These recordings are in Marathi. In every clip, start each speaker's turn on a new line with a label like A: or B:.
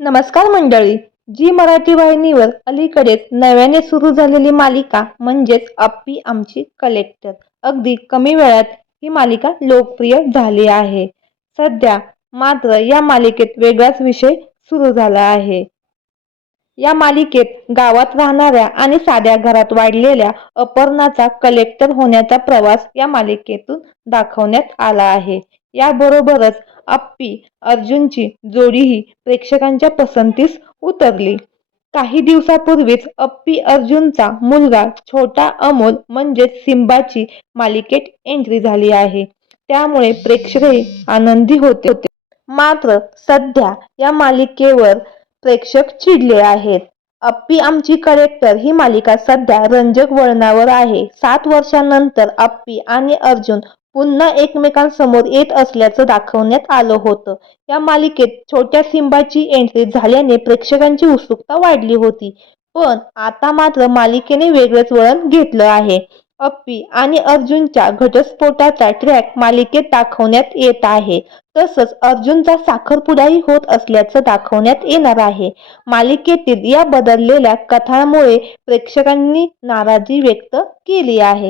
A: नमस्कार मंडळी. जी मराठी वाहिनीवर अलीकडेच नव्याने सुरू झालेली मालिका म्हणजेच अप्पी आमची कलेक्टर अगदी कमी वेळात ही मालिका लोकप्रिय झाली आहे. सध्या मात्र या मालिकेत वेगळाच विषय सुरू झाला आहे. या मालिकेत गावात राहणाऱ्या आणि साध्या घरात वाढलेल्या अपर्णाचा कलेक्टर होण्याचा प्रवास या मालिकेतून दाखवण्यात आला आहे. याबरोबरच अप्पी अर्जुनची जोडीही प्रेक्षकांच्या पसंतीस उतरली. काही दिवसापूर्वीच अप्पी अर्जुनचा मुलगा छोटा अमोल म्हणजेच सिम्बाची मालिकेत एंट्री झाली आहे. त्यामुळे प्रेक्षकही आनंदी होते. होते मात्र सध्या या मालिकेवर प्रेक्षक चिडले आहेत. अप्पी आमची कलेक्टर ही मालिका सध्या रंजक वळणावर आहे. सात वर्षांनंतर अप्पी आणि अर्जुन पुन्हा एकमेकांसमोर येत असल्याचं दाखवण्यात आलं होतं. या मालिकेत छोट्या सिंबाची एंट्री झाल्याने प्रेक्षकांची उत्सुकता वाढली होती. पण आता मात्र मालिकेने वेगळंच वळण घेतलं आहे. अप्पी आणि अर्जुनच्या घटस्फोटाचा ट्रॅक मालिकेत दाखवण्यात येत आहे. तसंच अर्जुनचा साखरपुडाही होत असल्याचं दाखवण्यात येणार आहे. मालिकेतील या बदललेल्या कथांमुळे प्रेक्षकांनी नाराजी व्यक्त केली आहे.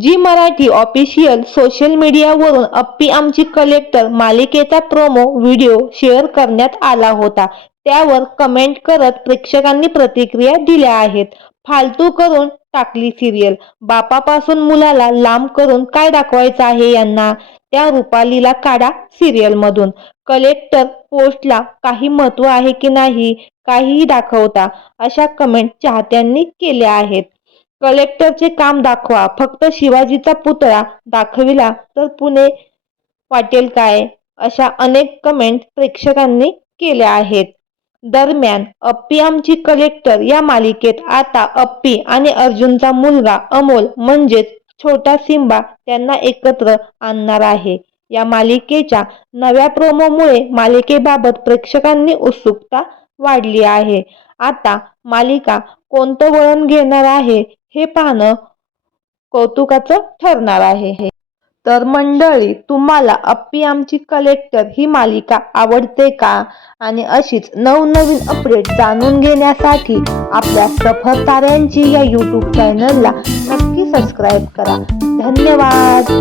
A: जी मराठी ऑफिशियल सोशल मीडियावरून अप्पी आमची कलेक्टर मालिकेचा प्रोमो व्हिडिओ शेअर करण्यात आला होता. त्यावर कमेंट करत प्रेक्षकांनी प्रतिक्रिया दिल्या आहेत. फालतू करून टाकली सिरियल बापापासून मुलाला लांब करून काय दाखवायचं आहे यांना? त्या रुपालीला काढा सिरियल मधून. कलेक्टर पोस्टला काही महत्त्व आहे की नाही काहीही दाखवता अशा कमेंट चाहत्यांनी केल्या आहेत. कलेक्टरचे काम दाखवा. फक्त शिवाजीचा पुतळा दाखविला तर पुणे वाटेल काय? अशा अनेक कमेंट प्रेक्षकांनी केल्या आहेत. दरम्यान अप्पी आमची कलेक्टर या मालिकेत आता अप्पी आणि अर्जुनचा मुलगा अमोल म्हणजेच छोटा सिंबा त्यांना एकत्र आणणार आहे. या मालिकेच्या नव्या प्रोमोमुळे मालिकेबाबत प्रेक्षकांनी उत्सुकता वाढली आहे. आता मालिका कोणतं वळण घेणार आहे हे पाहणं कौतुकाचं ठरणार आहे तर मंडळी तुम्हाला अप्पी आमची कलेक्टर ही मालिका आवडते का? आणि अशीच नवनवीन अपडेट जाणून घेण्यासाठी आपल्या सफर ताऱ्यांची या यूट्यूब चॅनलला नक्की सबस्क्राईब करा. धन्यवाद!